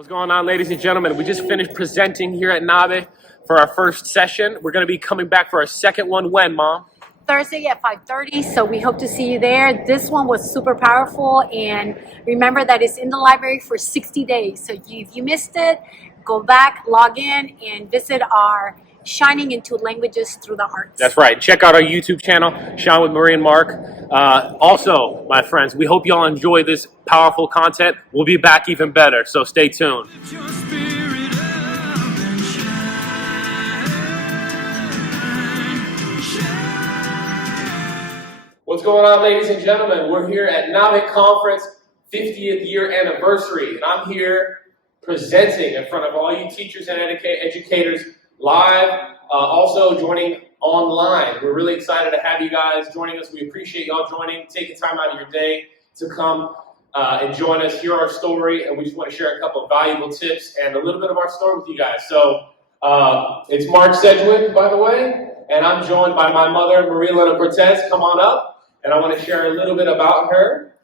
What's going on, ladies and gentlemen? We just finished presenting here at NABE for our first session. We're going to be coming back for our second one when, Mom? Thursday at 5:30, so we hope to see you there. This one was super powerful, and remember that it's in the library for 60 days. So if you missed it, go back, log in, and visit our Shining into Languages Through the Arts. That's right. Check out our YouTube channel, Shine with Marie and Mark. Also, my friends, we hope y'all enjoy this powerful content. We'll be back even better, so stay tuned. What's going on, ladies and gentlemen? We're here at NABE Conference 50th year anniversary, and I'm here presenting in front of all you teachers and educators live, also joining online. We're really excited to have you guys joining us. We appreciate y'all joining, taking time out of your day to come and join us, hear our story, and we just want to share a couple of valuable tips and a little bit of our story with you guys. So it's Mark Sedgwick, by the way, and I'm joined by my mother, Maria Elena Cortez. Come on up, and I want to share a little bit about her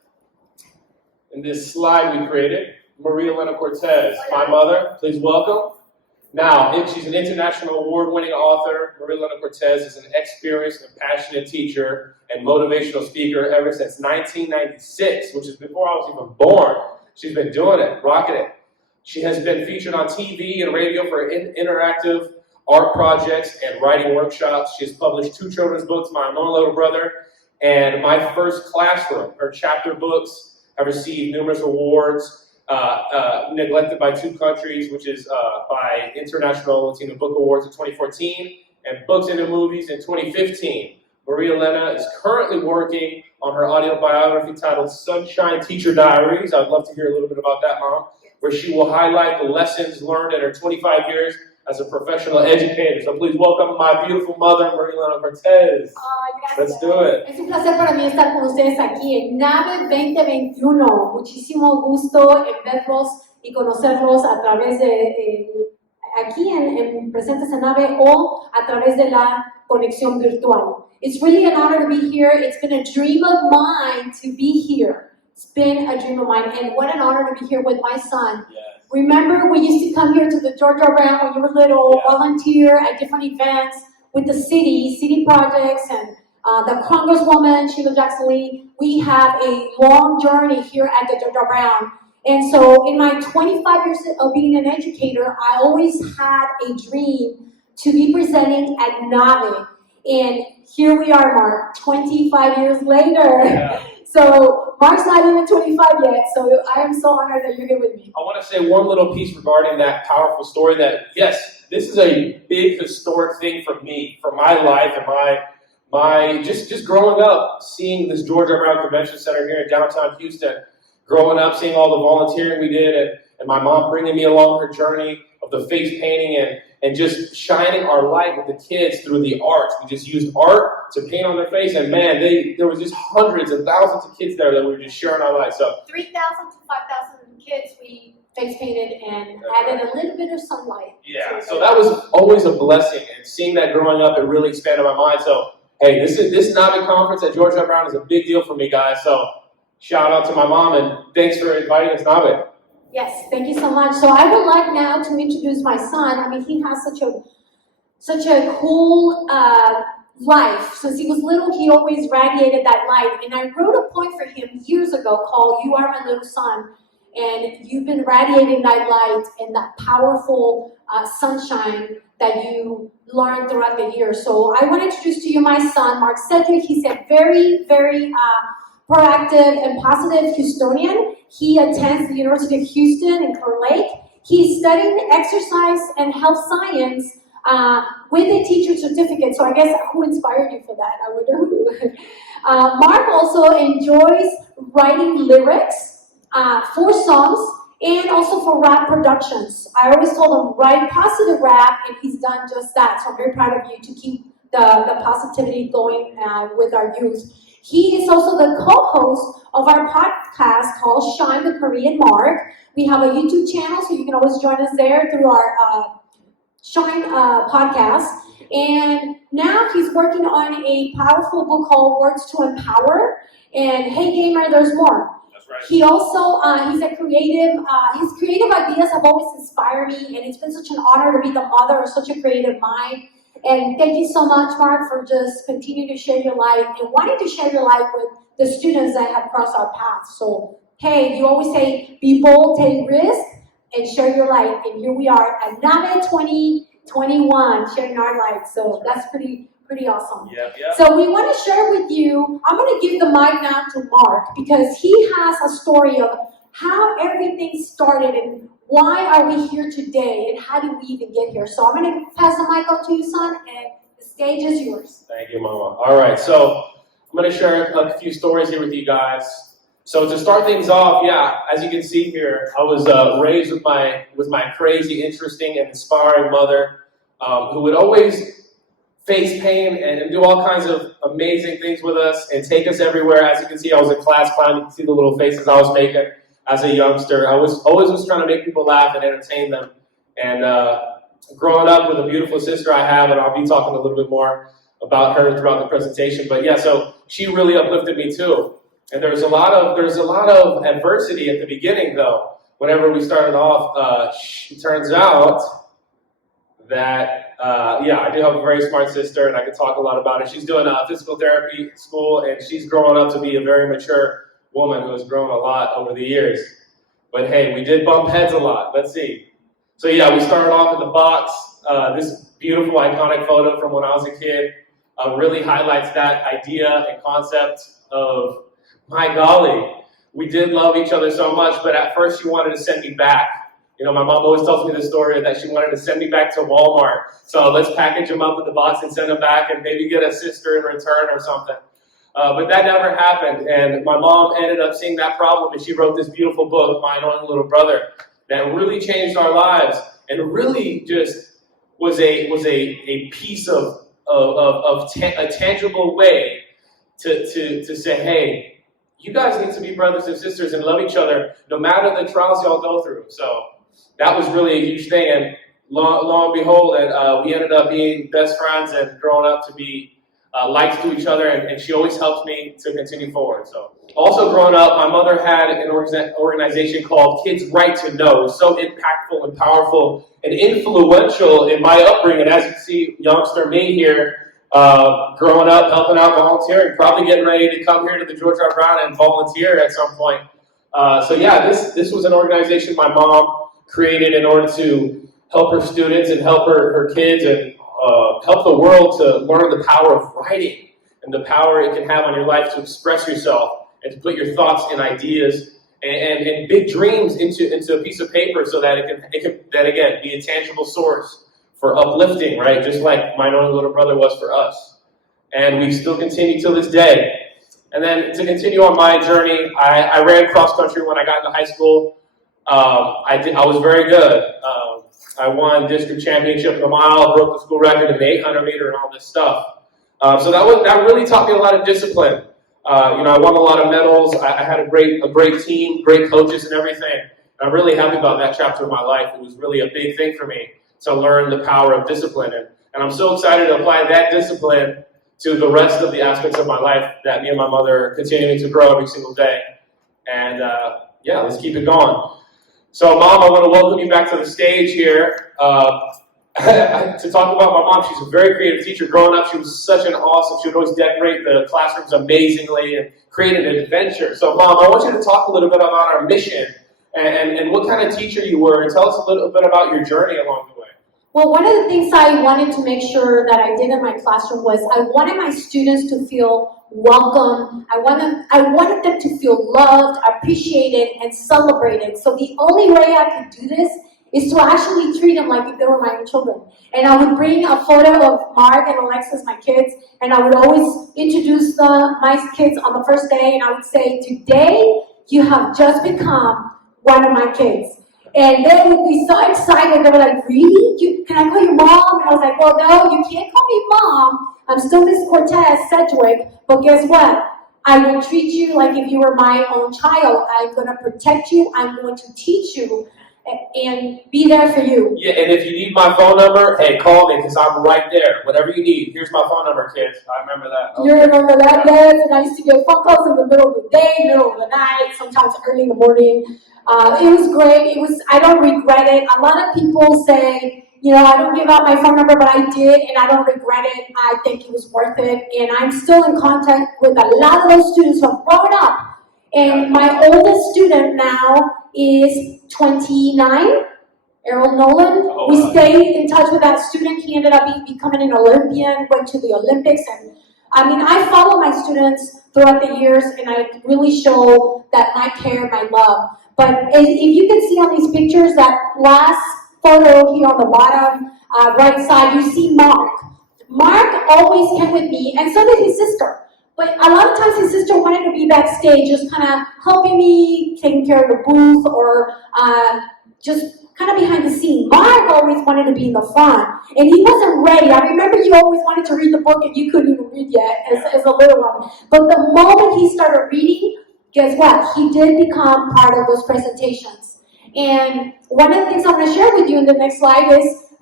in this slide we created. Maria Elena Cortez, my mother, please welcome. Now, she's an international award-winning author. Maria Elena Cortez is an experienced and passionate teacher and motivational speaker ever since 1996, which is before I was even born. She's been doing it, rocking it. She has been featured on TV and radio for interactive art projects and writing workshops. She has published 2 children's books, My Unknown Little Brother and My First Classroom. Her chapter books have received numerous awards. Neglected by 2 Countries, which is by International Latino Book Awards in 2014, and Books into Movies in 2015. Maria Elena is currently working on her autobiography titled Sunshine Teacher Diaries. I'd love to hear a little bit about that, Mom, where she will highlight the lessons learned in her 25 years as a professional educator. So please welcome my beautiful mother, Maria Elena Cortez. Let's do it. Es un placer para mí estar con ustedes aquí en NABE 2021. Muchísimo gusto en verlos y conocerlos a través de aquí en presentes en NABE o a través de la conexión virtual. It's really an honor to be here. It's been a dream of mine to be here. It's been a dream of mine, and what an honor to be here with my son. Yes. Remember, we used to come here to the Georgia Brown when you were little, volunteer at different events with the city projects, and the Congresswoman, Sheila Jackson Lee. We have a long journey here at the Georgia Brown. And so in my 25 years of being an educator, I always had a dream to be presenting at NABE. And here we are, Mark, 25 years later. Yeah. So Mark's not even 25 yet, so I am so honored that you're here with me. I want to say one little piece regarding that powerful story that, yes, this is a big historic thing for me, for my life and my just growing up, seeing this Georgia Brown Convention Center here in downtown Houston, growing up, seeing all the volunteering we did, and my mom bringing me along her journey of the face painting and just shining our light with the kids through the arts. We just used art to paint on their face, and man, there was just hundreds and thousands of kids there that we were just sharing our light. So 3,000 to 5,000 kids we face painted and added a little bit of sunlight. Yeah, so that was always a blessing, and seeing that growing up, it really expanded my mind. So hey, this NABE conference at Georgia Brown is a big deal for me, guys. So shout out to my mom, and thanks for inviting us, NABE. Yes, thank you so much. So I would like now to introduce my son. I mean, he has such a cool life. Since he was little, he always radiated that light. And I wrote a poem for him years ago called "You Are My Little Son." And you've been radiating that light and that powerful sunshine that you learned throughout the year. So I want to introduce to you my son, Mark Sedgwick. He's a very, very proactive and positive Houstonian. He attends the University of Houston in Clear Lake. He's studying exercise and health science with a teacher certificate. So I guess who inspired you for that? I wonder who. Mark also enjoys writing lyrics for songs and also for rap productions. I always told him, write positive rap, and he's done just that. So I'm very proud of you to keep the positivity going with our youth. He is also the co-host of our podcast called Shine with Marie and Mark. We have a YouTube channel, so you can always join us there through our Shine podcast. And now he's working on a powerful book called Words to Empower. And hey, gamer, there's more. right? He also, he's a creative, his creative ideas have always inspired me, and it's been such an honor to be the mother of such a creative mind. And thank you so much, Mark, for just continuing to share your life and wanting to share your life with the students that have crossed our paths. So, hey, you always say, be bold, take risks, and share your light. And here we are at NAVE 2021, sharing our light. So that's pretty awesome. Yep. So we want to share with you, I'm going to give the mic now to Mark because he has a story of how everything started and why are we here today and how did we even get here. So I'm going to pass the mic up to you, son, and the stage is yours. Thank you, Mama. All right, so I'm going to share a few stories here with you guys. So to start things off, yeah, as you can see here, I was raised with my crazy, interesting, and inspiring mother who would always face pain and do all kinds of amazing things with us and take us everywhere. As you can see, I was in class clown. You can see the little faces I was making as a youngster. I was always trying to make people laugh and entertain them. And growing up with a beautiful sister I have, and I'll be talking a little bit more about her throughout the presentation. But yeah, so she really uplifted me too. And there's a lot of adversity at the beginning though. Whenever we started off, it turns out that I do have a very smart sister, and I can talk a lot about it. She's doing physical therapy school, and she's growing up to be a very mature woman who has grown a lot over the years. But hey, we did bump heads a lot. Let's see. So yeah, we started off in the box. This beautiful, iconic photo from when I was a kid really highlights that idea and concept of, my golly, we did love each other so much, but at first she wanted to send me back. You know, my mom always tells me the story that she wanted to send me back to Walmart. So let's package them up in the box and send them back and maybe get a sister in return or something. But that never happened. And my mom ended up seeing that problem, and she wrote this beautiful book, My Annoying Little Brother, that really changed our lives and really just was a piece of a tangible way to say, hey, you guys need to be brothers and sisters and love each other no matter the trials y'all go through. So that was really a huge thing, and lo and behold, we ended up being best friends and growing up to be liked to each other, and she always helped me to continue forward. So also growing up, my mother had an organization called Kids Right to Know. It was so impactful and powerful and influential in my upbringing. As you see, youngster me here, growing up, helping out, volunteering, probably getting ready to come here to the George R. Brown and volunteer at some point. So yeah, this was an organization my mom created in order to help her students and help her kids and help the world to learn the power of writing and the power it can have on your life to express yourself and to put your thoughts and ideas and big dreams into a piece of paper so that it can then again be a tangible source for uplifting, right? Just like my own little brother was for us. And we still continue till this day. And then to continue on my journey, I ran cross country when I got into high school. I was very good. I won district championship in the mile, broke the school record in the 800 meter and all this stuff. So that really taught me a lot of discipline. I won a lot of medals. I had a great team, great coaches and everything. And I'm really happy about that chapter of my life. It was really a big thing for me to learn the power of discipline. And I'm so excited to apply that discipline to the rest of the aspects of my life that me and my mother are continuing to grow every single day. And let's keep it going. So, Mom, I want to welcome you back to the stage here to talk about my mom. She's a very creative teacher. Growing up, she was such an awesome, she would always decorate the classrooms amazingly and create an adventure. So, Mom, I want you to talk a little bit about our mission and what kind of teacher you were, and tell us a little bit about your journey along the way. Well, one of the things I wanted to make sure that I did in my classroom was I wanted my students to feel welcome. I wanted them to feel loved, appreciated, and celebrated. So the only way I could do this is to actually treat them like if they were my own children. And I would bring a photo of Mark and Alexis, my kids, and I would always introduce my kids on the first day, and I would say, today you have just become one of my kids. And they would be so excited. They were like, really? Can I call you Mom? And I was like, well, no, you can't call me Mom. I'm still Miss Cortez Sedgwick. But guess what? I will treat you like if you were my own child. I'm going to protect you. I'm going to teach you. and be there for you. Yeah, and if you need my phone number, hey, call me because I'm right there. Whatever you need, here's my phone number, kids. I remember that. You remember that, yes? And I used to get phone calls in the middle of the day, middle of the night, sometimes early in the morning. It was great. I don't regret it. A lot of people say, you know, I don't give out my phone number, but I did, and I don't regret it. I think it was worth it. And I'm still in contact with a lot of those students who have grown up. And my oldest student now is 29, Errol Nolan. Oh, We wow. stayed in touch with that student. He ended up becoming an Olympian, went to the Olympics. And I mean, I follow my students throughout the years, and I really show that my care, my love. But if you can see on these pictures, that last photo here on the bottom right side, you see Mark. Mark always came with me, and so did his sister. But a lot of times his sister wanted to be backstage, just kind of helping me, taking care of the booth, or just kind of behind the scene. Mark always wanted to be in the front, and he wasn't ready. I remember you always wanted to read the book, and you couldn't even read yet as a little one. But the moment he started reading, guess what? He did become part of those presentations. And one of the things I'm going to share with you in the next slide is,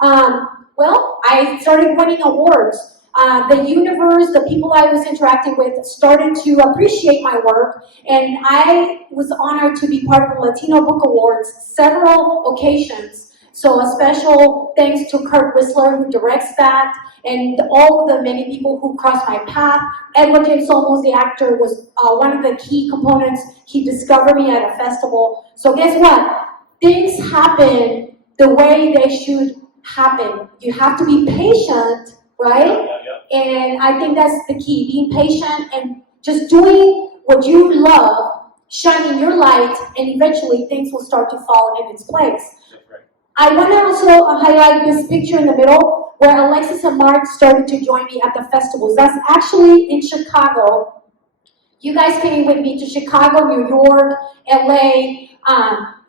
well, I started winning awards. The universe, the people I was interacting with started to appreciate my work, and I was honored to be part of the Latino Book Awards several occasions. So a special thanks to Kurt Whistler, who directs that, and all of the many people who crossed my path. Edward James Olmos, the actor, was one of the key components. He discovered me at a festival. So guess what? Things happen the way they should happen. You have to be patient, right? And I think that's the key, being patient and just doing what you love, shining your light, and eventually things will start to fall in its place. I want to also highlight this picture in the middle where Alexis and Mark started to join me at the festivals. That's actually in Chicago. You guys came with me to Chicago, New York, LA,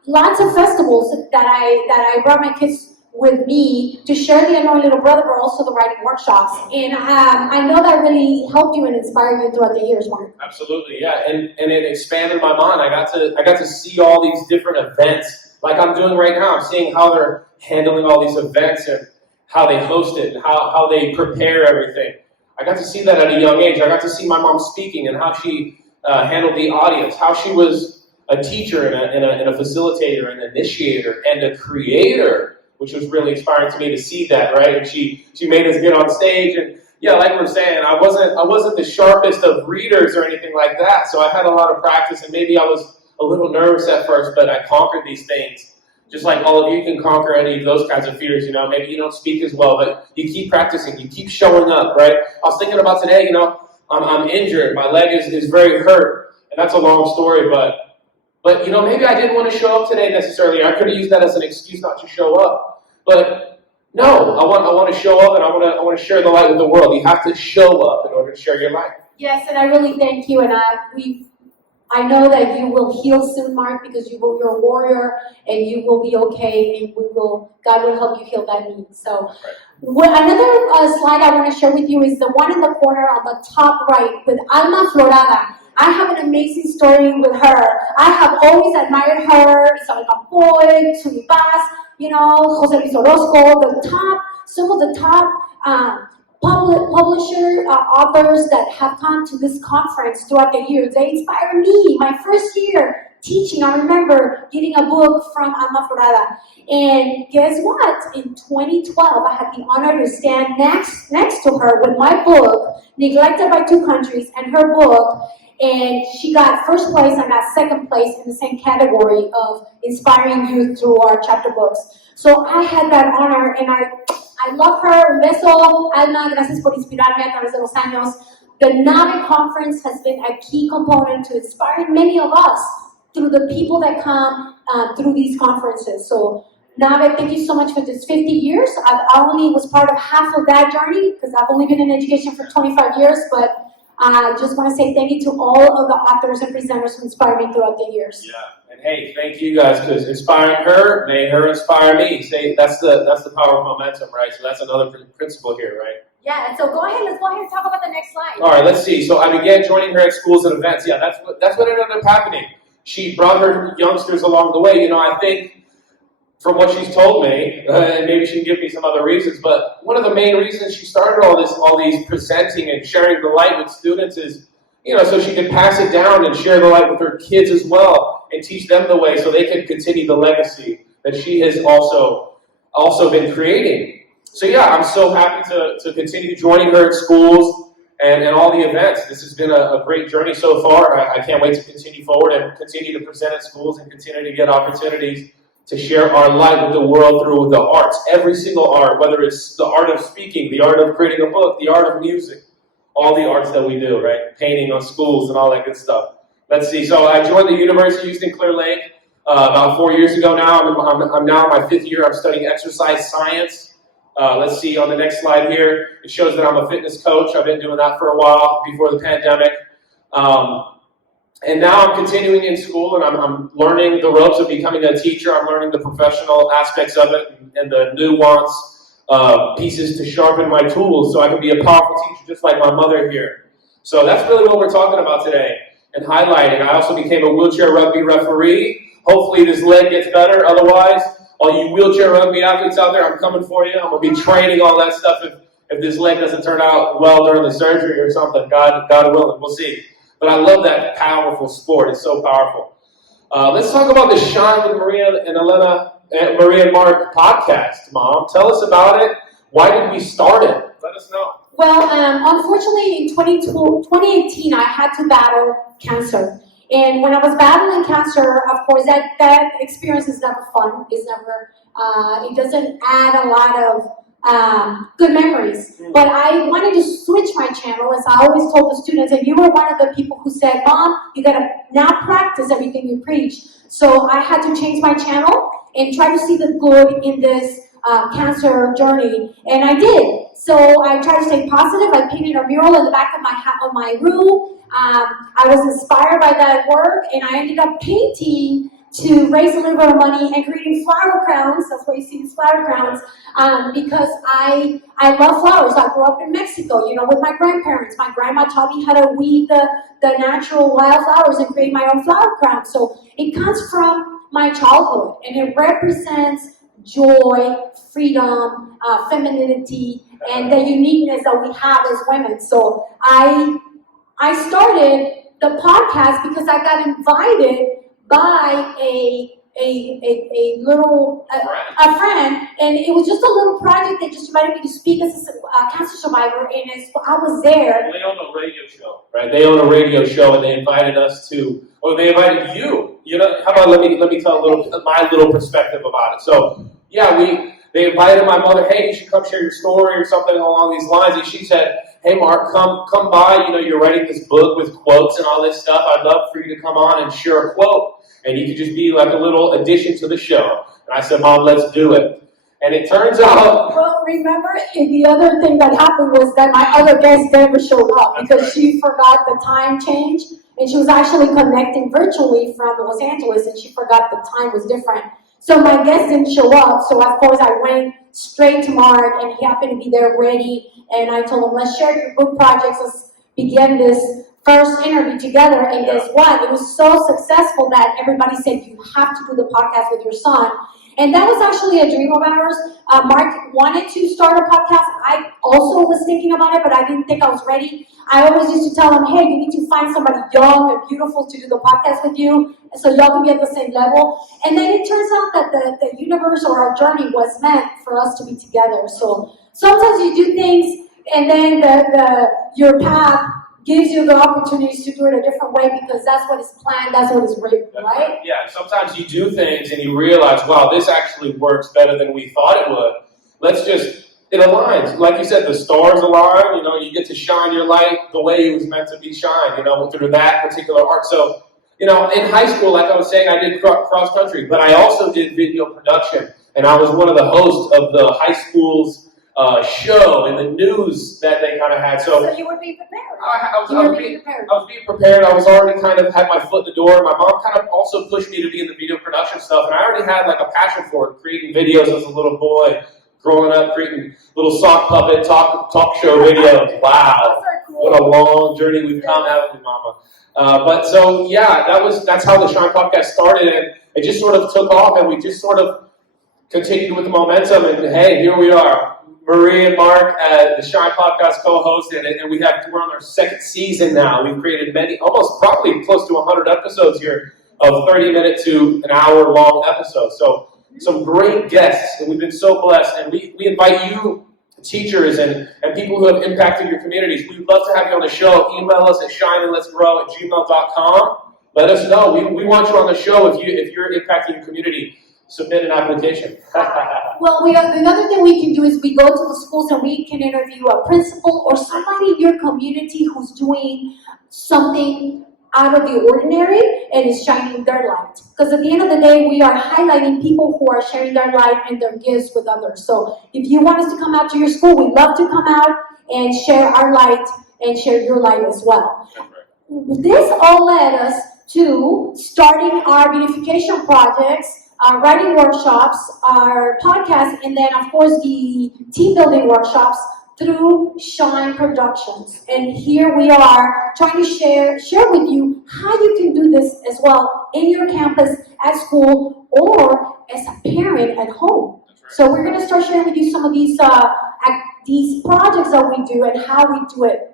lots of festivals that I brought my kids with me to share the Annoying Little Brother, but also the writing workshops. And I know that really helped you and inspired you throughout the years, Mark. Absolutely, yeah, and it expanded my mind. I got to see all these different events, like I'm doing right now. I'm seeing how they're handling all these events and how they host it and how they prepare everything. I got to see that at a young age. I got to see my mom speaking and how she handled the audience, how she was a teacher and a facilitator, an initiator, and a creator, which was really inspiring to me to see that, right? And she made us get on stage, and yeah, like we're saying, I wasn't the sharpest of readers or anything like that, so I had a lot of practice, and maybe I was a little nervous at first, but I conquered these things. Just like all of you can conquer any of those kinds of fears, you know, maybe you don't speak as well, but you keep practicing, you keep showing up, right? I was thinking about today, you know, I'm injured, my leg is very hurt, and that's a long story, but you know, maybe I didn't want to show up today necessarily. I could have used that as an excuse not to show up. But no, I want to show up, and I want to share the light with the world. You have to show up in order to share your light. Yes, and I really thank you, and I know that you will heal soon, Mark, because you're a warrior, and you will be okay, and God will help you heal that knee. So, another slide I want to share with you is the one in the corner on the top right with Alma Florada. I have an amazing story with her. I have always admired her, Isabel Campoy, Suni Paz, you know, Jose Luis Orozco, some of the top publisher authors that have come to this conference throughout the years. They inspire me. My first year teaching, I remember getting a book from Alma Florada. And guess what? In 2012, I had the honor to stand next to her with my book, Neglected by Two Countries, and her book. And she got first place and got second place in the same category of inspiring youth through our chapter books. So I had that honor, and I love her. Un beso, Alma, gracias por inspirarme a través de los años. The NAVE conference has been a key component to inspiring many of us through the people that come through these conferences. So NAVE, thank you so much for this 50 years. I only was part of half of that journey because I've only been in education for 25 years, but I just want to say thank you to all of the authors and presenters who inspired me throughout the years. Yeah, and hey, thank you guys, because inspiring her made her inspire me. Say that's the power of momentum, right? So that's another principle here, right? Yeah, so let's go ahead and talk about the next slide. All right, let's see. So I began joining her at schools and events. Yeah, that's what ended up happening. She brought her youngsters along the way. You know, I think from what she's told me, and maybe she can give me some other reasons, but one of the main reasons she started all these presenting and sharing the light with students is, so she could pass it down and share the light with her kids as well and teach them the way so they can continue the legacy that she has also been creating. So yeah, I'm so happy to continue joining her at schools and all the events. This has been a great journey so far. I can't wait to continue forward and continue to present at schools and continue to get opportunities to share our light with the world through the arts. Every single art, whether it's the art of speaking, the art of creating a book, the art of music, all the arts that we do, right? Painting on schools and all that good stuff. Let's see. So I joined the University of Houston Clear Lake about 4 years ago now. I'm now in my 5th year. I'm studying exercise science. Let's see on the next slide here. It shows that I'm a fitness coach. I've been doing that for a while before the pandemic. And now I'm continuing in school and I'm learning the ropes of becoming a teacher. I'm learning the professional aspects of it and the nuance pieces to sharpen my tools so I can be a powerful teacher just like my mother here. So that's really what we're talking about today and highlighting. I also became a wheelchair rugby referee. Hopefully this leg gets better. Otherwise, all you wheelchair rugby athletes out there, I'm coming for you. I'm going to be training all that stuff if this leg doesn't turn out well during the surgery or something. God willing, we'll see. But I love that powerful sport. It's so powerful. Let's talk about the Shine with Maria and Mark podcast, Mom. Tell us about it. Why did we start it? Let us know. Well, unfortunately, in 2018, I had to battle cancer. And when I was battling cancer, of course, that experience is never fun. It's never, it doesn't add a lot of good memories. But I wanted to switch my channel, as I always told the students, and you were one of the people who said, Mom, you gotta now practice everything you preach. So I had to change my channel and try to see the good in this cancer journey, and I did. So I tried to stay positive. I painted a mural in the back of my room. I was inspired by that work, and I ended up painting to raise a little bit of money and creating flower crowns. That's why you see these flower crowns, because I love flowers. I grew up in Mexico, with my grandparents. My grandma taught me how to weed the natural wildflowers and create my own flower crown. So it comes from my childhood, and it represents joy, freedom, femininity, and the uniqueness that we have as women. So I started the podcast because I got invited by a friend, and it was just a little project that just invited me to speak as a cancer survivor, and I was there. They own a radio show, right? They own a radio show, and they invited us to, or they invited you. How about let me tell my little perspective about it. So, yeah, they invited my mother. Hey, you should come share your story or something along these lines. And she said, hey, Mark, come by. You're writing this book with quotes and all this stuff. I'd love for you to come on and share a quote. And you could just be like a little addition to the show. And I said, Mom, let's do it. And it turns out... Well, remember, the other thing that happened was that my other guest never showed up because she forgot the time change. And she was actually connecting virtually from Los Angeles, and she forgot the time was different. So my guest didn't show up, so of course I went straight to Mark, and he happened to be there ready. And I told him, let's share your book projects. Let's begin this first interview together. And guess what? It was so successful that everybody said, you have to do the podcast with your son. And that was actually a dream of ours. Mark wanted to start a podcast. I also was thinking about it, but I didn't think I was ready. I always used to tell him, hey, you need to find somebody young and beautiful to do the podcast with you, so y'all can be at the same level. And then it turns out that the universe or our journey was meant for us to be together. So sometimes you do things, and then your path gives you the opportunities to do it a different way because that's what is planned, that's what is written, right? Yeah, sometimes you do things and you realize, wow, this actually works better than we thought it would. It aligns. Like you said, the stars align, you get to shine your light the way it was meant to be shined, through that particular art. So, in high school, like I was saying, I did cross country, but I also did video production, and I was one of the hosts of the high school's show and the news that they kind of had. So you would be prepared. I was being prepared. I was already kind of had my foot in the door. My mom kind of also pushed me to be in the video production stuff, and I already had like a passion for it, creating videos as a little boy, growing up, creating little sock puppet talk show videos. Wow, what a long journey we've come, haven't we, Mama? But so yeah, that's how the Shine podcast started, and it just sort of took off, and we just sort of continued with the momentum, and hey, here we are. Marie and Mark, the Shine Podcast co-host, and we're on our second season now. We've created probably close to 100 episodes here of 30-minute to an hour-long episodes. So some great guests, and we've been so blessed. And we invite you, teachers and people who have impacted your communities. We'd love to have you on the show. Email us at shineandletsgrow@gmail.com. Let us know. We want you on the show if you're impacting your community. Submit an application. Well, the other thing we can do is we go to the schools and we can interview a principal or somebody in your community who's doing something out of the ordinary and is shining their light. Because at the end of the day, we are highlighting people who are sharing their light and their gifts with others. So if you want us to come out to your school, we'd love to come out and share our light and share your light as well. This all led us to starting our beautification projects, our writing workshops, our podcast, and then of course the team building workshops through Shine Productions. And here we are trying to share with you how you can do this as well in your campus, at school, or as a parent at home. So we're going to start sharing with you some of these projects that we do and how we do it.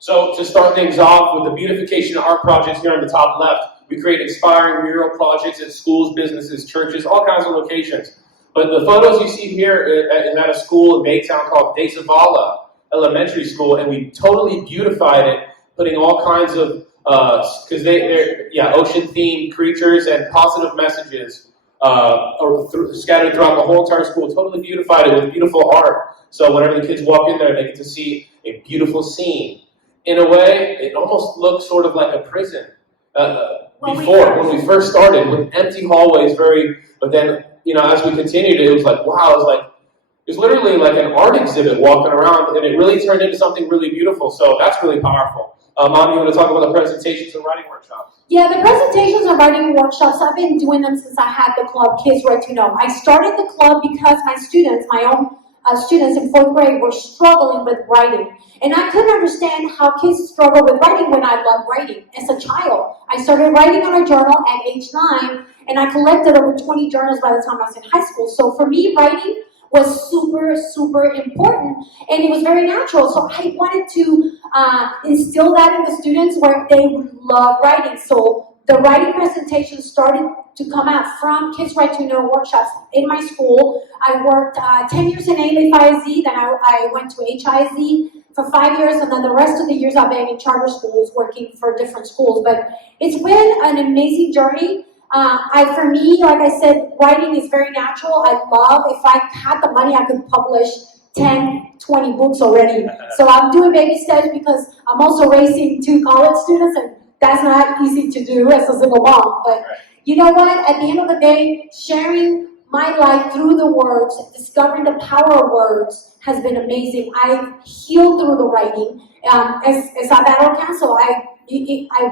So to start things off with the beautification art projects here on the top left, we create inspiring mural projects at schools, businesses, churches, all kinds of locations. But the photos you see here is at a school in Baytown called De Zavala Elementary School, and we totally beautified it, putting all kinds of, because they're ocean-themed creatures and positive messages scattered throughout the whole entire school. Totally beautified it with beautiful art. So whenever the kids walk in there, they get to see a beautiful scene. In a way, it almost looks sort of like a prison. When we first started, with empty hallways, but then, as we continued, it was like, wow, it was literally like an art exhibit walking around, and it really turned into something really beautiful. So that's really powerful. Mom, you want to talk about the presentations and writing workshops? Yeah, the presentations and writing workshops, I've been doing them since I had the club, Kids Write to Know. I started the club because my own students in 4th grade were struggling with writing. And I couldn't understand how kids struggle with writing when I loved writing as a child. I started writing on a journal at age 9, and I collected over 20 journals by the time I was in high school. So for me, writing was super, super important, and it was very natural. So I wanted to instill that in the students where they would love writing. So the writing presentations started to come out from Kids Write to Know workshops in my school. I worked 10 years in ALIFIZ, then I went to HIZ for 5 years, and then the rest of the years I've been in charter schools working for different schools. But it's been an amazing journey. For me, like I said, writing is very natural. If I had the money, I could publish 10, 20 books already. So I'm doing baby steps because I'm also raising 2 college students, and that's not easy to do as a single mom. But you know what? At the end of the day, sharing my life through the words, discovering the power of words has been amazing. I've healed through the writing. As I battled cancer, I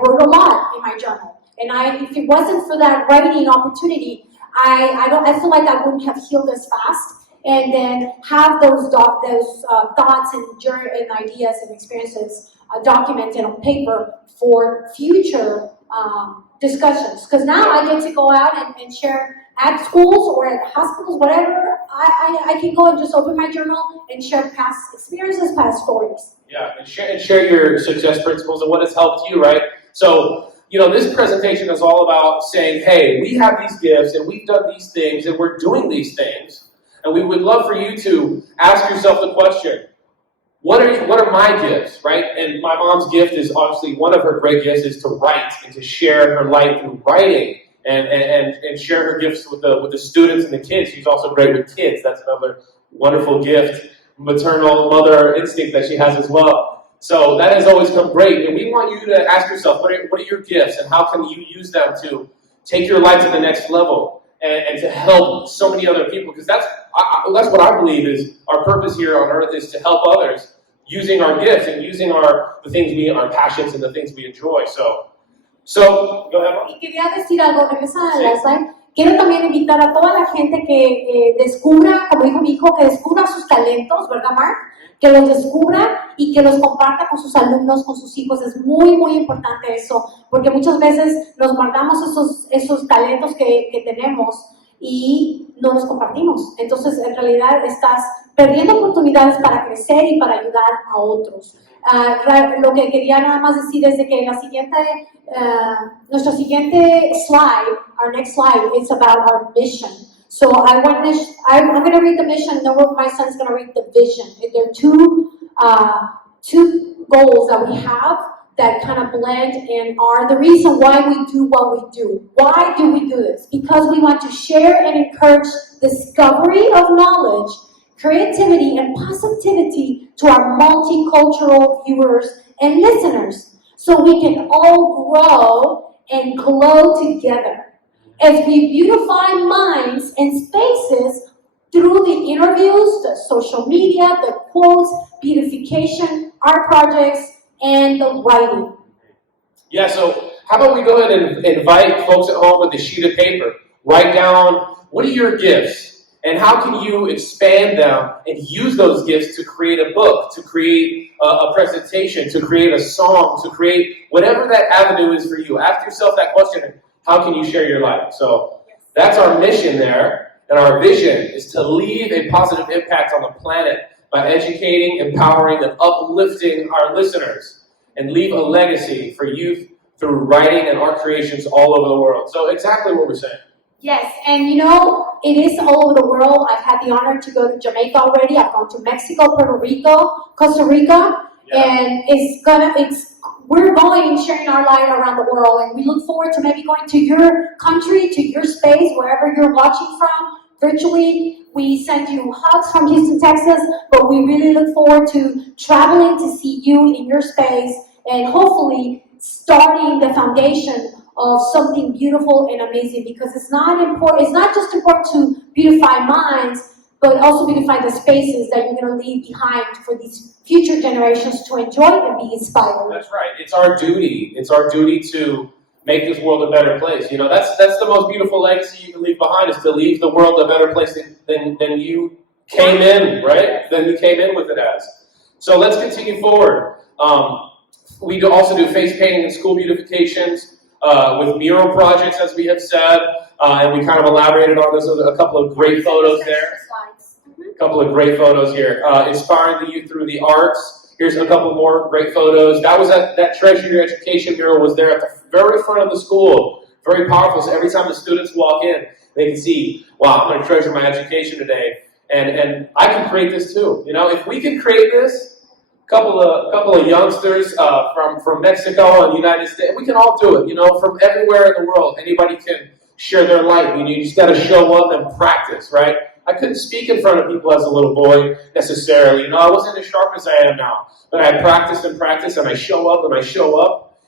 wrote a lot in my journal. And if it wasn't for that writing opportunity, I feel like I wouldn't have healed as fast. And then have those thoughts and ideas and experiences documented on paper for future discussions. Because now I get to go out and share at schools or at hospitals, whatever. I can go and just open my journal and share past experiences, past stories. Yeah, and share your success principles and what has helped you, right? So, this presentation is all about saying, hey, we have these gifts and we've done these things and we're doing these things. And we would love for you to ask yourself the question, what are my gifts, right? And my mom's gift is obviously, one of her great gifts is to write and to share her light through writing and share her gifts with the students and the kids. She's also great with kids. That's another wonderful gift, maternal mother instinct that she has as well. So that has always come great. And we want you to ask yourself, what are your gifts and how can you use them to take your life to the next level and to help so many other people? Because that's what I believe is our purpose here on earth, is to help others using our gifts and using our passions and the things we enjoy. So go ahead. Y quería decir algo, regresando a la slide. Quiero también invitar a toda la gente que descubra, como dijo mi hijo, que descubra sus talentos, ¿verdad, Mark? Que los descubra y que los comparta con sus alumnos, con sus hijos. Es muy, muy importante eso, porque muchas veces nos guardamos esos talentos que tenemos y no los compartimos. Entonces, en realidad estás perdiendo oportunidades para crecer y para ayudar a otros. Lo que quería nada más decir es de que nuestro siguiente slide, our next slide, is about our mission. So I'm going to read the mission, and then my son's going to read the vision. There are two goals that we have that kind of blend and are the reason why we do what we do. Why do we do this? Because we want to share and encourage discovery of knowledge, creativity, and positivity to our multicultural viewers and listeners, so we can all grow and glow together as we beautify minds and spaces through the interviews, the social media, the quotes, beautification, art projects, and the writing. Yeah, so how about we go ahead and invite folks at home with a sheet of paper. Write down, what are your gifts? And how can you expand them and use those gifts to create a book, to create a presentation, to create a song, to create whatever that avenue is for you. Ask yourself that question, how can you share your life? So that's our mission there, and our vision is to leave a positive impact on the planet by educating, empowering, and uplifting our listeners, and leave a legacy for youth through writing and art creations all over the world. So exactly what we're saying. Yes, and you know, it is all over the world. I've had the honor to go to Jamaica already. I've gone to Mexico, Puerto Rico, Costa Rica, and we're going and sharing our light around the world, and we look forward to maybe going to your country, to your space, wherever you're watching from, virtually. We send you hugs from Houston, Texas, but we really look forward to traveling to see you in your space and hopefully starting the foundation of something beautiful and amazing, because it's not just important to beautify minds, but also beautify the spaces that you're going to leave behind for these future generations to enjoy and be inspired. That's right. It's our duty. It's our duty to make this world a better place. You know, that's the most beautiful legacy you can leave behind, is to leave the world a better place than you came in, right? Than you came in with it as. So let's continue forward. We also do face painting and school beautifications with mural projects, as we have said, and we kind of elaborated on this with a couple of great photos there. A couple of great photos here. Inspiring the youth through the arts. Here's a couple more great photos. That was that Treasure Your Education mural was there at the very front of the school. Very powerful. So every time the students walk in, they can see, wow, I'm going to treasure my education today. And I can create this too. You know, if we can create this, couple of youngsters from Mexico and the United States, we can all do it. You know, from everywhere in the world, anybody can share their light. You just got to show up and practice, right? I couldn't speak in front of people as a little boy necessarily. You know, I wasn't as sharp as I am now. But I practiced and practiced, and I show up,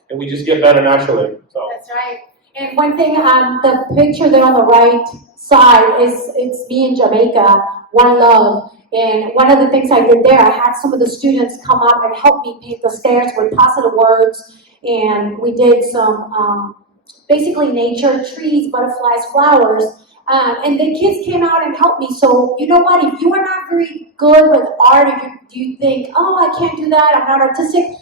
and we just get better naturally. So. That's right. And one thing, the picture there on the right side it's me in Jamaica, One Love. And one of the things I did there, I had some of the students come up and help me paint the stairs with positive words. And we did some basically nature, trees, butterflies, flowers. And the kids came out and helped me. So, you know what? If you are not very good with art, if you think, oh, I can't do that, I'm not artistic,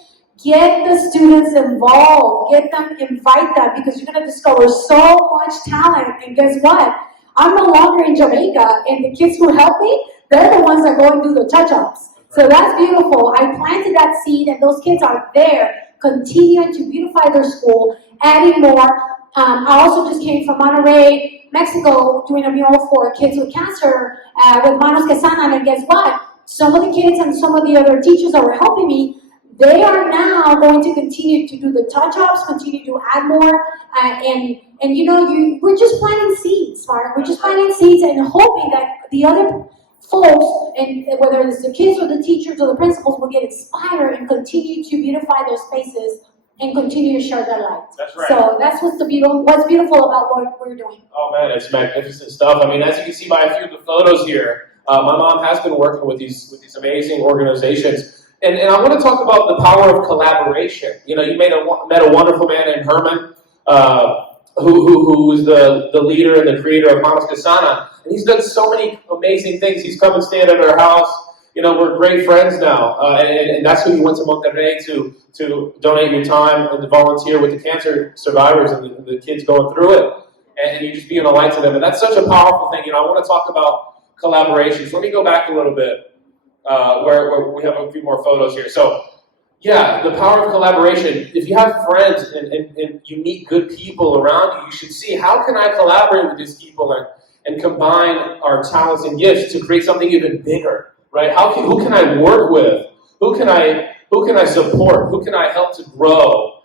get the students involved. Invite them, because you're going to discover so much talent. And guess what? I'm no longer in Jamaica, and the kids who help me, they're the ones that go and do the touch-ups. So that's beautiful. I planted that seed, and those kids are there, continuing to beautify their school, adding more. I also just came from Monterrey, Mexico, doing a mural for kids with cancer with Manos que Sanan, and guess what? Some of the kids and some of the other teachers that were helping me, they are now going to continue to do the touch-ups, continue to add more, and you know, we're just planting seeds, Mark. We're just planting seeds and hoping that the other folks, and whether it's the kids or the teachers or the principals, will get inspired and continue to beautify their spaces and continue to share their light. That's right. So that's what's beautiful about what we're doing. Oh man, it's magnificent stuff. I mean, as you can see by a few of the photos here, my mom has been working with these amazing organizations. And I want to talk about the power of collaboration. You know, you met a wonderful man named Herman, who was the leader and the creator of Manos que Sanan. And he's done so many amazing things. He's come and stayed at our house. You know, we're great friends now. And that's who you went to Monterrey to donate your time and to volunteer with the cancer survivors and the kids going through it. and you just being a light to them. And that's such a powerful thing. I want to talk about collaborations. Let me go back a little bit, where we have a few more photos here. So, yeah, the power of collaboration. If you have friends and you meet good people around you, you should see, how can I collaborate with these people and combine our talents and gifts to create something even bigger, right? Who can I work with? Who can I support? Who can I help to grow?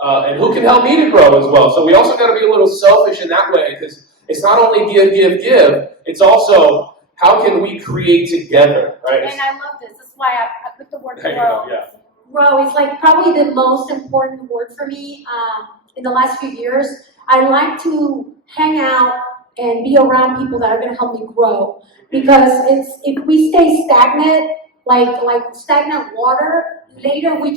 And who can help me to grow as well? So we also got to be a little selfish in that way, because it's not only give. It's also, how can we create together, right? And I love this. That's why I put the word There you grow. go, yeah. Grow is like probably the most important word for me in the last few years. I like to hang out and be around people that are going to help me grow, because if we stay stagnant, like stagnant water, later we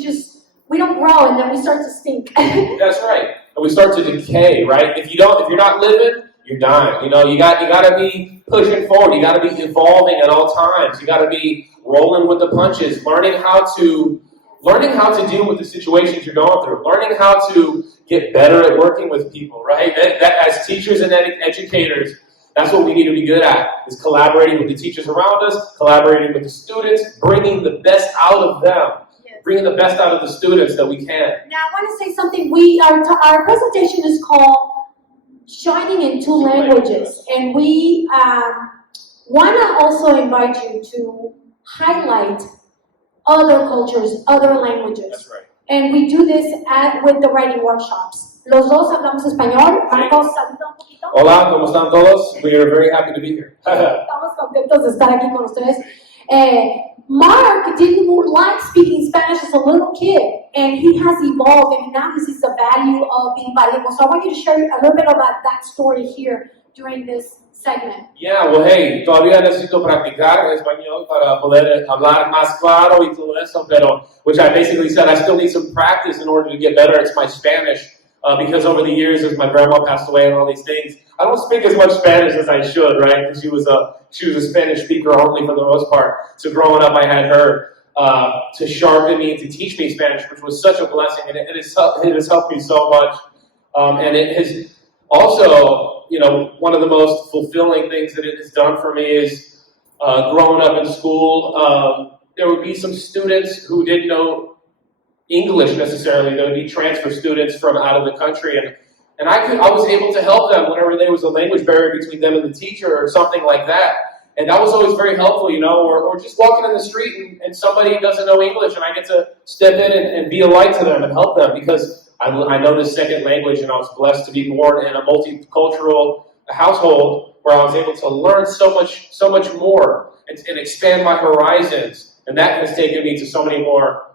don't grow, and then we start to stink. That's right. And we start to decay, right? If you're not living, you're dying. You got to be pushing forward. You got to be evolving at all times. You got to be rolling with the punches, learning how to deal with the situations you're going through, learning how to get better at working with people, right? That as teachers and educators, that's what we need to be good at, is collaborating with the teachers around us, collaborating with the students, bringing the best out of them, bringing the best out of the students that we can. Now I want to say something. Our presentation is called Shining in Two Languages, and we want to also invite you to highlight other cultures, other languages. That's right. And we do this with the writing workshops. Los dos hablamos español. Marcos, saluda un poquito. Hola, ¿cómo están todos? We are very happy to be here. Estamos contentos de estar aquí con ustedes. Mark didn't like speaking Spanish as a little kid, and he has evolved, and now he sees the value of being bilingual. So I want you to share a little bit about that story here during this segment. Yeah, well, hey, todavía necesito practicar español para poder hablar más claro y todo eso, pero, which I basically said I still need some practice in order to get better. It's my Spanish, because over the years, as my grandma passed away and all these things, I don't speak as much Spanish as I should, right? Because she was a Spanish speaker only for the most part. So growing up, I had her to sharpen me and to teach me Spanish, which was such a blessing, and it has helped me so much. And it has also, one of the most fulfilling things that it has done for me is growing up in school. There would be some students who didn't know English necessarily. There would be transfer students from out of the country, and I was able to help them whenever there was a language barrier between them and the teacher or something like that. And that was always very helpful, or just walking in the street and somebody doesn't know English, and I get to step in and be a light to them and help them, because I know this second language, and I was blessed to be born in a multicultural household where I was able to learn so much more and expand my horizons. And that has taken me to so many more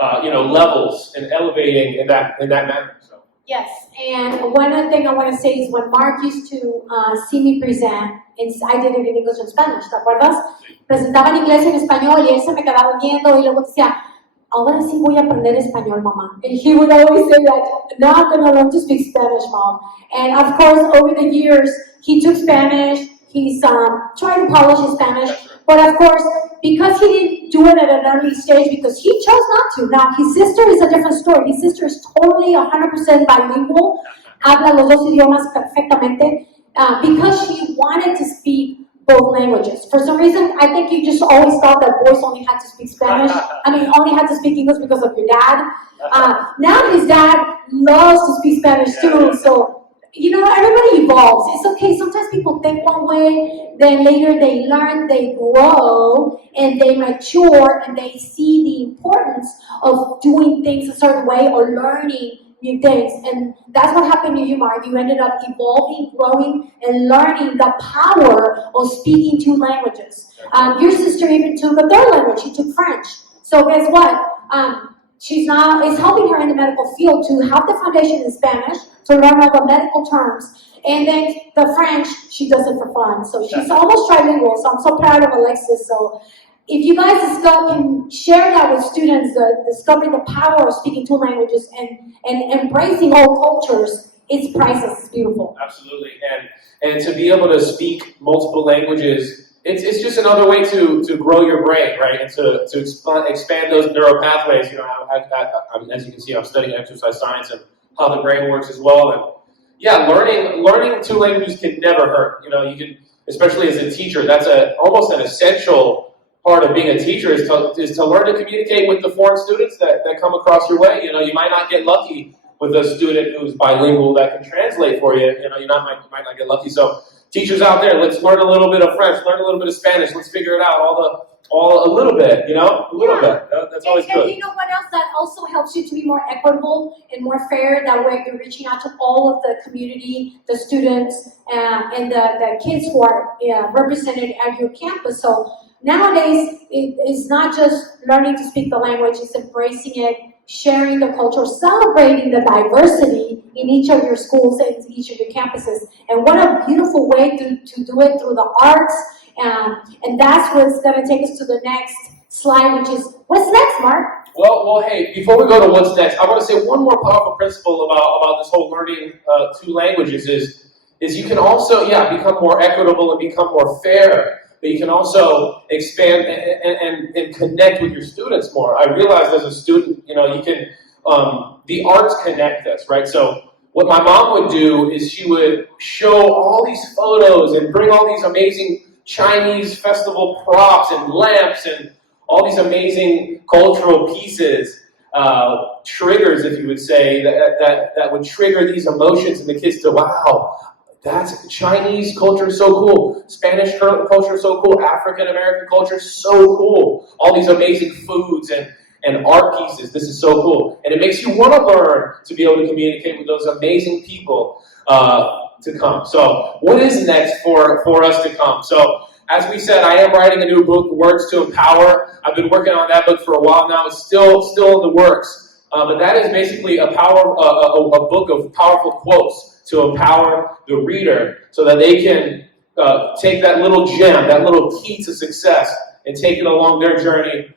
levels and elevating in that manner. So. Yes, and one other thing I want to say is when Mark used to see me present, and I did it in English and Spanish, ¿te acuerdas? Presentaba en inglés y en español, y él se me quedaba viendo y luego decía, ahora sí voy a aprender español, mamá. And he would always say that, now I'm going to learn to speak Spanish, mom. And of course, over the years, he took Spanish, he's trying to polish his Spanish, but of course, because he didn't do it at an early stage, because he chose not to. Now, his sister is a different story. His sister is totally 100% bilingual, habla los dos idiomas perfectamente, because she wanted to speak both languages. For some reason, I think you just always thought that boys only had to speak Spanish. Only had to speak English because of your dad. Now his dad loves to speak Spanish too, so everybody evolves. It's okay. Sometimes people think one way, then later they learn, they grow, and they mature, and they see the importance of doing things a certain way or learning new things. And that's what happened to you, Mark. You ended up evolving, growing, and learning the power of speaking two languages. Your sister even took a third language. She took French. So guess what? It's helping her in the medical field to have the foundation in Spanish, to learn all the medical terms. And then the French, she does it for fun. So she's almost trilingual. So I'm so proud of Alexis. So if you guys can share that with students, discovering the power of speaking two languages and embracing all cultures, it's priceless. It's beautiful. Absolutely. And to be able to speak multiple languages, it's just another way to grow your brain, right? And to expand those neural pathways. As you can see, I'm studying exercise science and how the brain works as well. yeah, learning two languages can never hurt. You know, you can, especially as a teacher, that's almost an essential part of being a teacher is to learn to communicate with the foreign students that come across your way. You know, you might not get lucky with a student who's bilingual that can translate for you. You know, you might not get lucky. So teachers out there, let's learn a little bit of French, learn a little bit of Spanish, let's figure it out a little bit, you know, a little bit. That's always good. And you know what else that also helps you to be more equitable and more fair? That way you're reaching out to all of the community, the students, and the kids who are represented at your campus. So nowadays, it's not just learning to speak the language, it's embracing it, sharing the culture, celebrating the diversity in each of your schools and each of your campuses. And what a beautiful way to do it through the arts. And that's what's going to take us to the next slide, which is, what's next, Mark? Well, hey, before we go to what's next, I want to say one more powerful principle about this whole learning two languages is you can also, become more equitable and become more fair, but you can also expand and connect with your students more. I realized as a student, you know, you can, the arts connect us, right? So what my mom would do is she would show all these photos and bring all these amazing Chinese festival props and lamps and all these amazing cultural pieces, triggers, if you would say, that would trigger these emotions in the kids to, wow, that's Chinese culture is so cool, Spanish culture is so cool, African American culture is so cool, all these amazing foods and art pieces, this is so cool. And it makes you want to learn to be able to communicate with those amazing people to come. So what is next for us to come? So as we said, I am writing a new book, Words to Empower. I've been working on that book for a while now. It's still in the works. But that is basically a book of powerful quotes to empower the reader so that they can take that little gem, that little key to success, and take it along their journey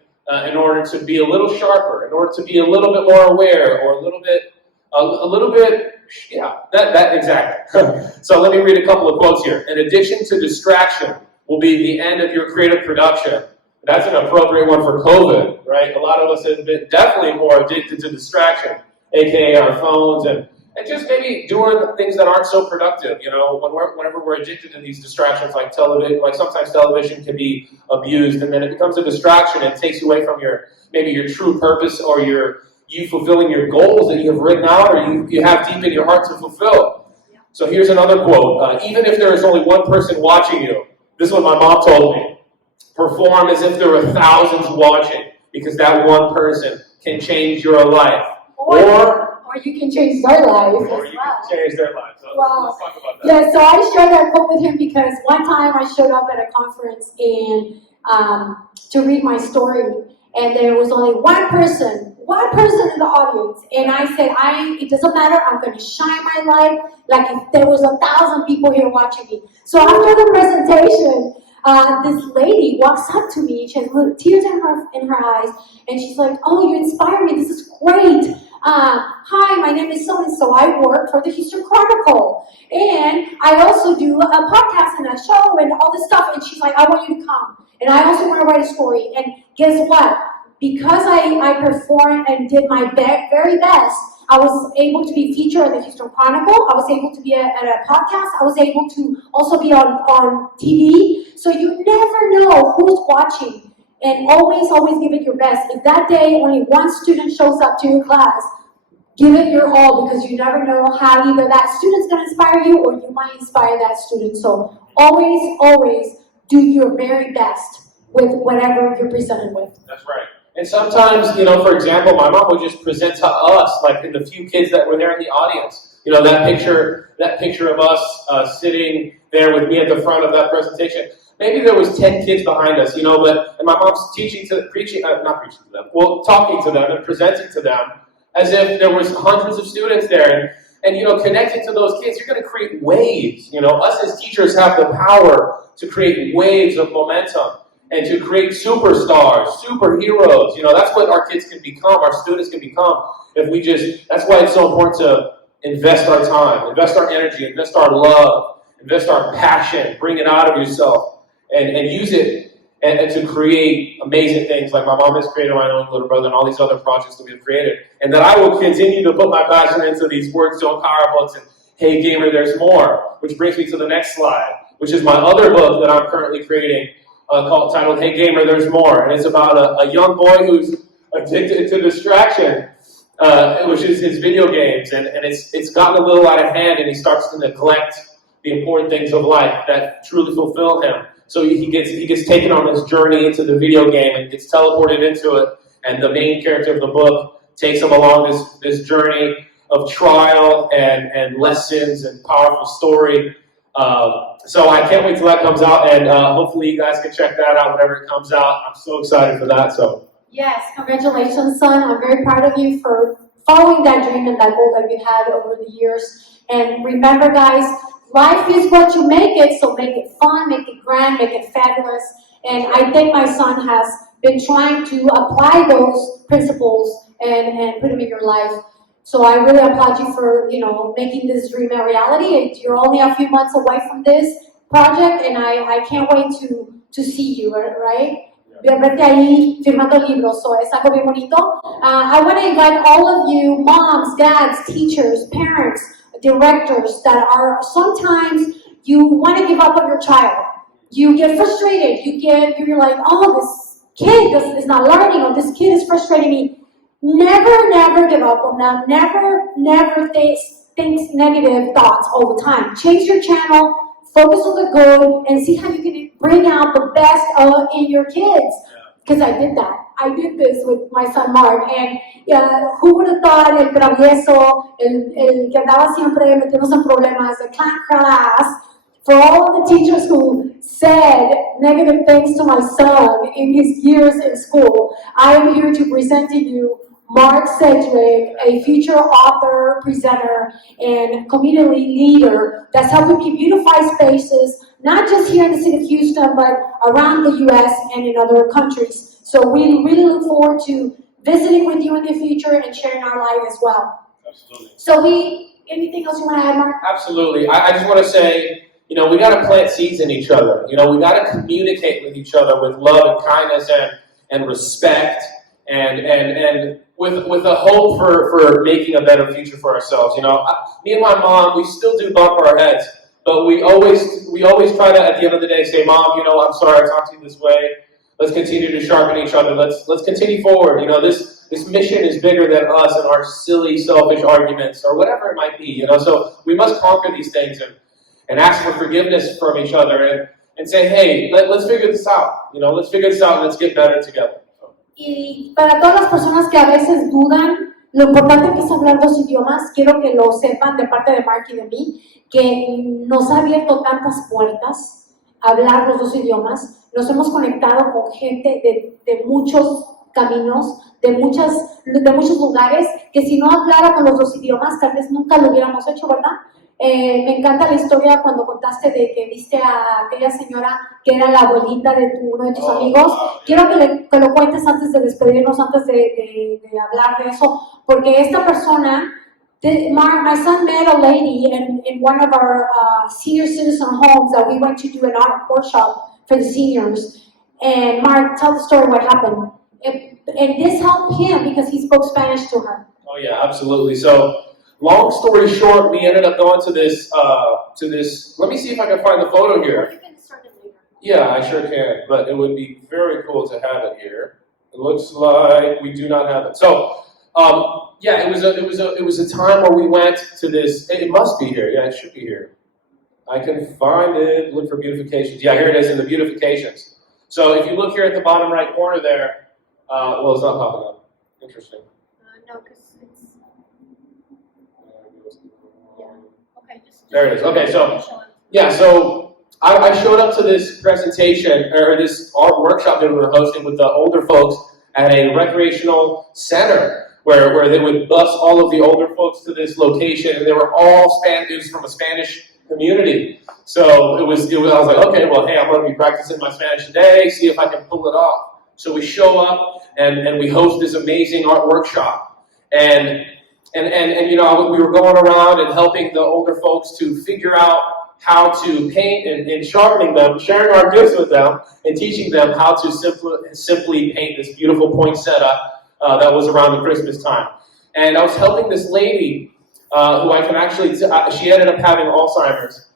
in order to be a little sharper, in order to be a little bit more aware, or a little bit, that exactly. So let me read a couple of quotes here. An addiction to distraction will be the end of your creative production. That's an appropriate one for COVID, right? A lot of us have been definitely more addicted to distraction, aka our phones, and just maybe doing things that aren't so productive. You know, whenever we're addicted to these distractions, like television, like sometimes television can be abused, and then it becomes a distraction and takes you away from your true purpose or you fulfilling your goals that you have written out or you have deep in your heart to fulfill. So here's another quote. Even if there is only one person watching you, this is what my mom told me. Perform as if there were thousands watching, because that one person can change your life. Or you can change their life. Or you can change their life. So let's talk about that. Yeah, so I shared that quote with him because one time I showed up at a conference and to read my story, and there was only one person in the audience, and I said, it doesn't matter, I'm going to shine my light like if there was 1,000 people here watching me. So after the presentation, this lady walks up to me, she has tears in her eyes, and she's like, oh, you inspire me, this is great. Hi, my name is so-and-so, I work for the Houston Chronicle, and I also do a podcast and a show and all this stuff, and she's like, I want you to come, and I also want to write a story, and guess what? Because I performed and did my very best, I was able to be featured in the Houston Chronicle. I was able to be at a podcast. I was able to also be on TV. So you never know who's watching. And always give it your best. If that day only one student shows up to your class, give it your all, because you never know how either that student's going to inspire you or you might inspire that student. So always do your very best with whatever you're presented with. That's right. And sometimes, you know, for example, my mom would just present to us, like in the few kids that were there in the audience, you know, that picture of us sitting there with me at the front of that presentation. Maybe there was 10 kids behind us, you know, and my mom's talking to them and presenting to them as if there was hundreds of students there. And you know, connecting to those kids, you're going to create waves. You know, us as teachers have the power to create waves of momentum and to create superstars, superheroes. You know, that's what our kids can become, our students can become, that's why it's so important to invest our time, invest our energy, invest our love, invest our passion, bring it out of yourself, and use it and to create amazing things like my mom has created My Own Little Brother and all these other projects that we've created. And that I will continue to put my passion into these Words to Empower books and Hey Gamer, There's More, which brings me to the next slide, which is my other book that I'm currently creating titled Hey Gamer, There's More. And it's about a young boy who's addicted to distraction, which is his video games. And it's gotten a little out of hand, and he starts to neglect the important things of life that truly fulfill him. So he gets taken on this journey into the video game and gets teleported into it. And the main character of the book takes him along this journey of trial and lessons and powerful story. So I can't wait till that comes out, and hopefully you guys can check that out whenever it comes out. I'm so excited for that. So Yes, congratulations, son. I'm very proud of you for following that dream and that goal that you had over the years. And remember, guys, life is what you make it, so make it fun, make it grand, make it fabulous. And I think my son has been trying to apply those principles and put them in your life. So I really applaud you for, making this dream a reality. You're only a few months away from this project, and I can't wait to see you, right? Verte ahí firmando libros, so es algo bien bonito. I want to invite all of you, moms, dads, teachers, parents, directors, that are sometimes you want to give up on your child. You get frustrated. You're like, oh, this kid is not learning, or this kid is frustrating me. Never give up on them. Never think negative thoughts all the time. Change your channel, focus on the good, and see how you can bring out the best in your kids. Because I did that. I did this with my son Mark. And who would have thought el travieso, el que andaba siempre metiéndose en problemas, the class, for all the teachers who said negative things to my son in his years in school, I am here to present to you Mark Sedgwick, a future author, presenter, and community leader that's helping me beautify spaces, not just here in the city of Houston, but around the U.S. and in other countries. So we really look forward to visiting with you in the future and sharing our light as well. absolutely. So anything else you want to add, Mark? Absolutely. I just want to say, we got to plant seeds in each other. We got to communicate with each other with love and kindness and respect and with a hope for making a better future for ourselves. Me and my mom, we still do bump our heads, but we always try to, at the end of the day, say, Mom, I'm sorry I talked to you this way. Let's continue to sharpen each other. Let's continue forward. This mission is bigger than us and our silly, selfish arguments or whatever it might be. So we must conquer these things and ask for forgiveness from each other and say, hey, let's figure this out. Let's figure this out and let's get better together. Y para todas las personas que a veces dudan, lo importante que es hablar dos idiomas, quiero que lo sepan de parte de Mark y de mí, que nos ha abierto tantas puertas hablar los dos idiomas. Nos hemos conectado con gente de muchos caminos, de muchos lugares, que si no habláramos los dos idiomas, tal vez nunca lo hubiéramos hecho, ¿verdad? Me encanta la historia cuando contaste de que viste a aquella señora que era la abuelita de uno de tus amigos. Quiero que lo cuentes antes de despedirnos, antes de hablar de eso, porque esta persona, my son met a lady in one of our senior citizen homes that we went to do an art workshop for the seniors. And Mark, tell the story what happened. And this helped him because he spoke Spanish to her. Oh yeah, absolutely. So, long story short, we ended up going to this. Let me see if I can find the photo here. You can start it later. Yeah, I sure can, but it would be very cool to have it here. It looks like we do not have it. So, yeah, it was a time where we went to this. It must be here. Yeah, it should be here. I can find it. Look for beautifications. Yeah, here it is in the beautifications. So if you look here at the bottom right corner there, well, it's not popping up. Interesting. No, because it's... Yeah. Okay, There it is. Okay, so yeah, so I showed up to this presentation or this art workshop that we were hosting with the older folks at a recreational center where they would bus all of the older folks to this location, and they were all Spanish from a Spanish community. So I was like, okay, well, hey, I'm going to be practicing my Spanish today, see if I can pull it off. So we show up and we host this amazing art workshop. And we were going around and helping the older folks to figure out how to paint and sharpening them, sharing our gifts with them, and teaching them how to simply paint this beautiful poinsettia that was around the Christmas time. And I was helping this lady who I can actually, she ended up having Alzheimer's,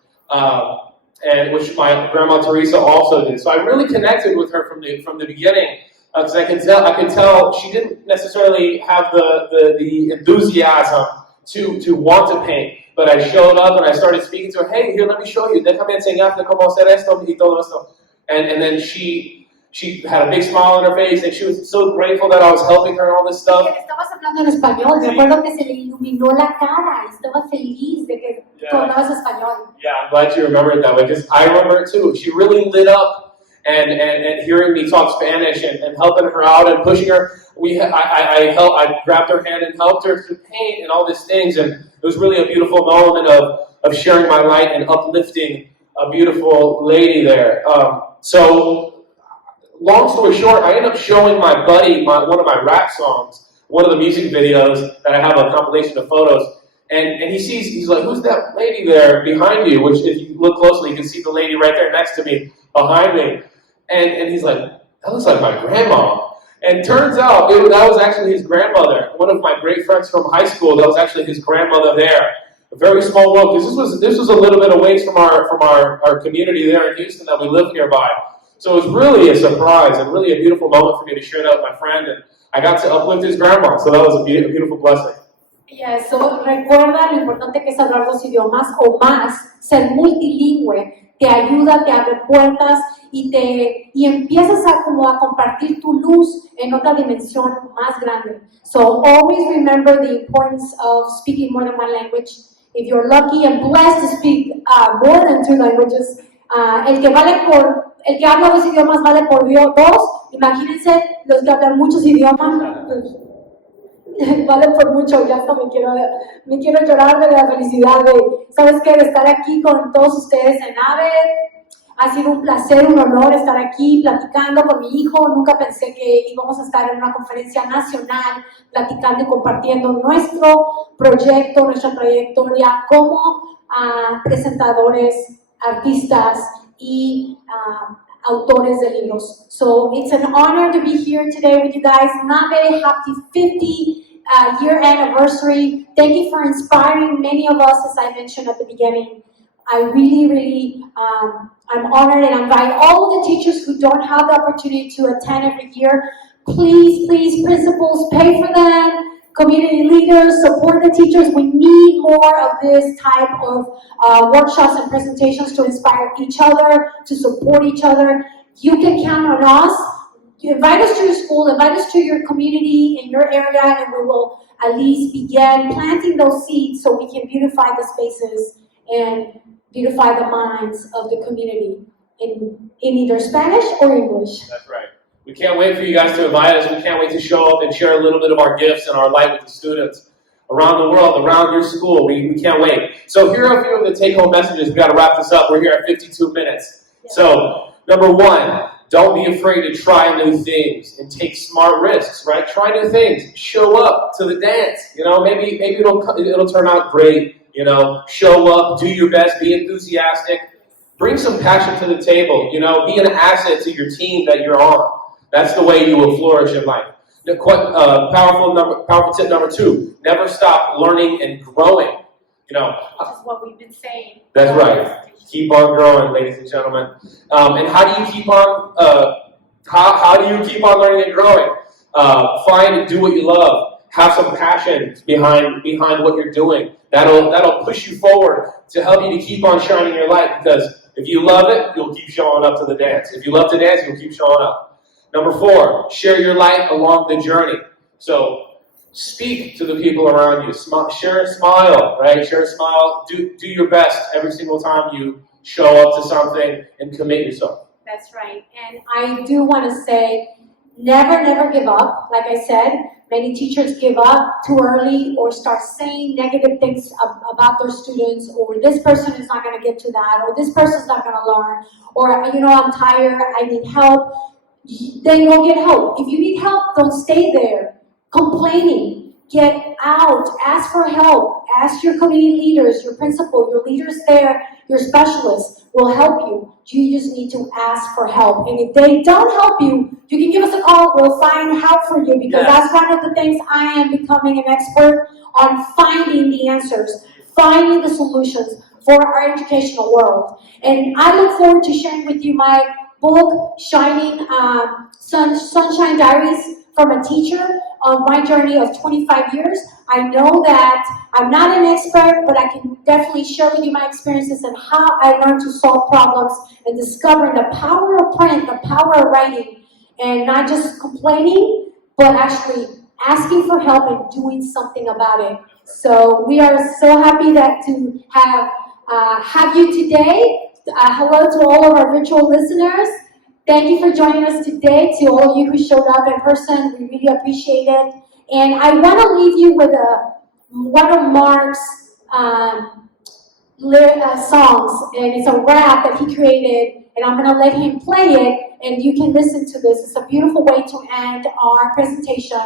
and which my grandma Teresa also did. So I really connected with her from the beginning, because I could tell she didn't necessarily have the enthusiasm to want to paint. But I showed up and I started speaking to her. Hey, here, let me show you. Déjame enseñarte cómo hacer esto y todo esto. And then she had a big smile on her face, and she was so grateful that I was helping her and all this stuff. Estabas hablando en español, me acuerdo que se le iluminó la cara, estaba feliz de que tú hablabas español. Yeah, I'm glad you remember it that way, because I remember it too. She really lit up, and hearing me talk Spanish and helping her out and pushing her. I grabbed her hand and helped her to paint and all these things, and it was really a beautiful moment of sharing my light and uplifting a beautiful lady there. So, long story short, I ended up showing my buddy one of my rap songs, one of the music videos that I have a compilation of photos, and he's like, who's that lady there behind you? Which, if you look closely, you can see the lady right there next to me, behind me, and he's like, that looks like my grandma. And turns out that was actually his grandmother. One of my great friends from high school, that was actually his grandmother there. A very small world, because this was a little bit away from our community there in Houston that we live nearby. So it was really a surprise and really a beautiful moment for me to share that with my friend, and I got to uplift his grandma. So that was a beautiful blessing. Yeah, so recuerda lo importante que es hablar dos idiomas o más, ser multilingüe. Te ayuda, te abre puertas y empiezas a como a compartir tu luz en otra dimensión más grande. So always remember the importance of speaking more than one language. If you're lucky and blessed to speak more than 2 languages, el que habla 2 idiomas vale por 2. Imagínense los que hablan muchos idiomas. Vale por mucho, ya hasta me quiero llorar de la felicidad de, ¿sabes qué? De estar aquí con todos ustedes en AVE. Ha sido un placer, un honor estar aquí platicando con mi hijo. Nunca pensé que íbamos a estar en una conferencia nacional platicando y compartiendo nuestro proyecto, nuestra trayectoria como presentadores, artistas y autores de libros. So it's an honor to be here today with you guys. Nave, happy 50-year anniversary. Thank you for inspiring many of us, as I mentioned at the beginning. I really, I'm honored, and I invite all of the teachers who don't have the opportunity to attend every year, please, principals, pay for them. Community leaders, support the teachers. We need more of this type of workshops and presentations to inspire each other, to support each other. You can count on us. You invite us to your school, invite us to your community in your area, and we will at least begin planting those seeds so we can beautify the spaces and beautify the minds of the community in either Spanish or English. That's right. We can't wait for you guys to invite us. We can't wait to show up and share a little bit of our gifts and our light with the students around the world, around your school. We can't wait. So here are a few of the take-home messages. We've got to wrap this up. We're here at 52 minutes. Yeah. So, number 1, don't be afraid to try new things and take smart risks, right? Try new things. Show up to the dance. You know, maybe it'll turn out great. You know, show up, do your best, be enthusiastic. Bring some passion to the table. You know, be an asset to your team that you're on. That's the way you will flourish in life. Powerful tip number 2, never stop learning and growing. You know, which is what we've been saying. That's right. Keep on growing, ladies and gentlemen. And how do you keep on? How do you keep on learning and growing? Find and do what you love. Have some passion behind what you're doing. That'll push you forward to help you to keep on shining your light. Because if you love it, you'll keep showing up to the dance. If you love to dance, you'll keep showing up. Number 4, share your light along the journey. So speak to the people around you. Share a smile, right? Share a smile. Do your best every single time you show up to something and commit yourself. That's right. And I do want to say, never give up. Like I said, many teachers give up too early or start saying negative things about their students, or this person is not going to get to that, or this person's not going to learn, or, you know, I'm tired, I need help. Then go get help. If you need help, don't stay there complaining. Get out. Ask for help. Ask your community leaders, your principal, your leaders there your specialist will help you. You just need to ask for help. And if they don't help you, you can give us a call. We'll find help for you, because that's one of the things I am becoming an expert on, finding the answers, finding the solutions for our educational world. And I look forward to sharing with you my book, Sunshine Diaries from a Teacher, on my journey of 25 years. I know that I'm not an expert, but I can definitely share with you my experiences and how I learned to solve problems and discovering the power of print, the power of writing, and not just complaining, but actually asking for help and doing something about it. So we are so happy to have you today. Hello to all of our virtual listeners. Thank you for joining us today. To all of you who showed up in person, we really appreciate it. And I want to leave you with one of Mark's songs, and it's a rap that he created, and I'm going to let him play it, and you can listen to this. It's a beautiful way to end our presentation.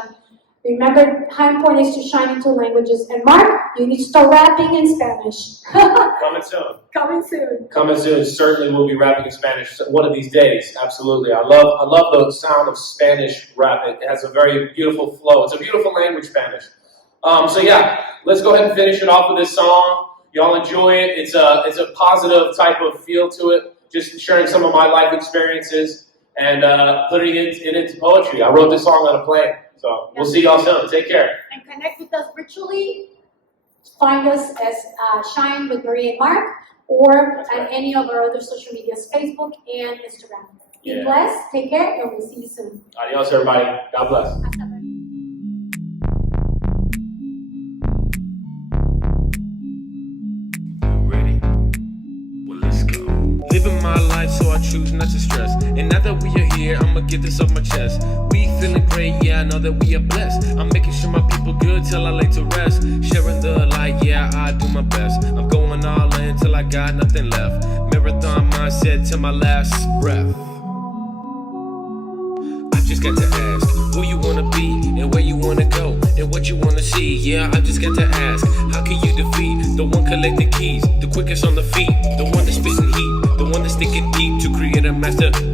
Remember how important it is to shine into languages. And Mark, you need to start rapping in Spanish. Coming soon. Coming soon. Coming soon. Certainly we'll be rapping in Spanish one of these days. Absolutely. I love the sound of Spanish rap. It has a very beautiful flow. It's a beautiful language, Spanish. So yeah, let's go ahead and finish it off with this song. Y'all enjoy it. It's a positive type of feel to it. Just sharing some of my life experiences and putting it into poetry. I wrote this song on a plane. So we'll see y'all soon. Take care. And connect with us virtually. Find us as Shine with Maria and Mark, or at any of our other social medias, Facebook and Instagram. Be blessed, take care, and we'll see you soon. Adios, everybody. God bless. Ready? Well, let's go. Living my life, so I choose not to stress. And now that we are here, I'ma get this off my chest. We feeling great, yeah, I know that we are blessed. I'm making sure my people good till I lay to rest. Sharing the light, yeah, I do my best. I'm going all in till I got nothing left. Marathon mindset till my last breath. I just got to ask who you wanna be and where you wanna go and what you wanna see. Yeah, I just got to ask, how can you defeat the one collecting keys, the quickest on the feet, the one that's spitting heat, the one that's thinking deep to create a masterpiece?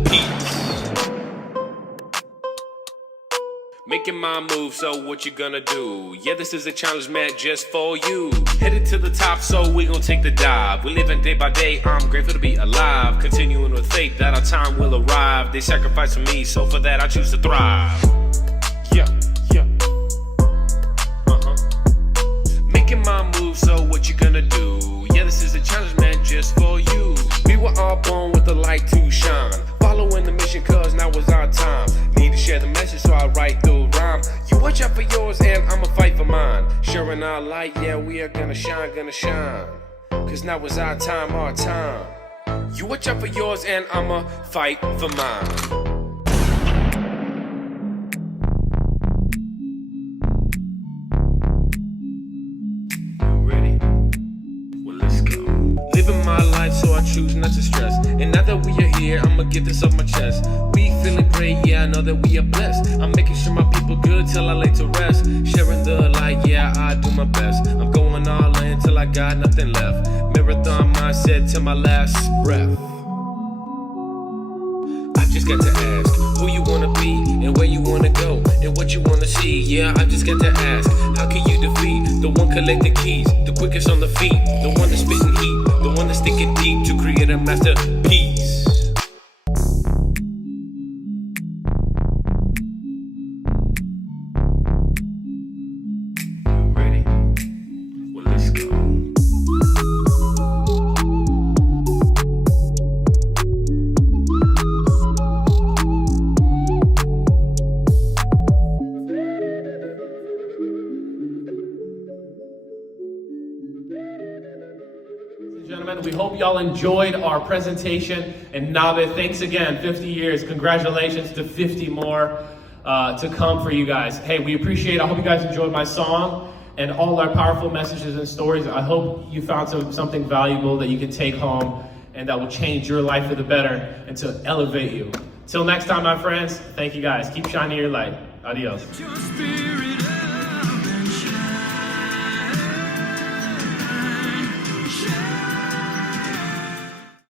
Making my move, so what you gonna do? Yeah, this is a challenge meant just for you. Headed to the top, so we gon' take the dive. We living day by day, I'm grateful to be alive. Continuing with faith that our time will arrive. They sacrifice for me, so for that I choose to thrive. Yeah, yeah. Making my move, so what you gonna do? Yeah, this is a challenge meant just for you. We were all born with the light to shine. Following the mission, cause now is our time. Need to share the message, so I write the rhyme. You watch out for yours, and I'ma fight for mine. Sharing our light, yeah, we are gonna shine, cause now is our time, our time. You watch out for yours, and I'ma fight for mine. My life, so I choose not to stress. And now that we are here, I'ma get this off my chest. We feeling great, yeah, I know that we are blessed. I'm making sure my people good till I lay to rest. Sharing the light, yeah, I do my best. I'm going all in till I got nothing left. Marathon mindset till my last breath. I just got to ask who you wanna be and where you wanna go and what you wanna see. Yeah, I just got to ask, how can you defeat the one collecting keys, the quickest on the feet, the one that's spitting heat, the one that's thinking deep to create a masterpiece? Ready? Well, let's go. Gentlemen, we hope y'all enjoyed our presentation. And Nabe, thanks again. 50 years. Congratulations to 50 more to come for you guys. Hey, we appreciate it. I hope you guys enjoyed my song and all our powerful messages and stories. I hope you found something valuable that you can take home and that will change your life for the better and to elevate you. Till next time, my friends, thank you guys. Keep shining your light. Adios.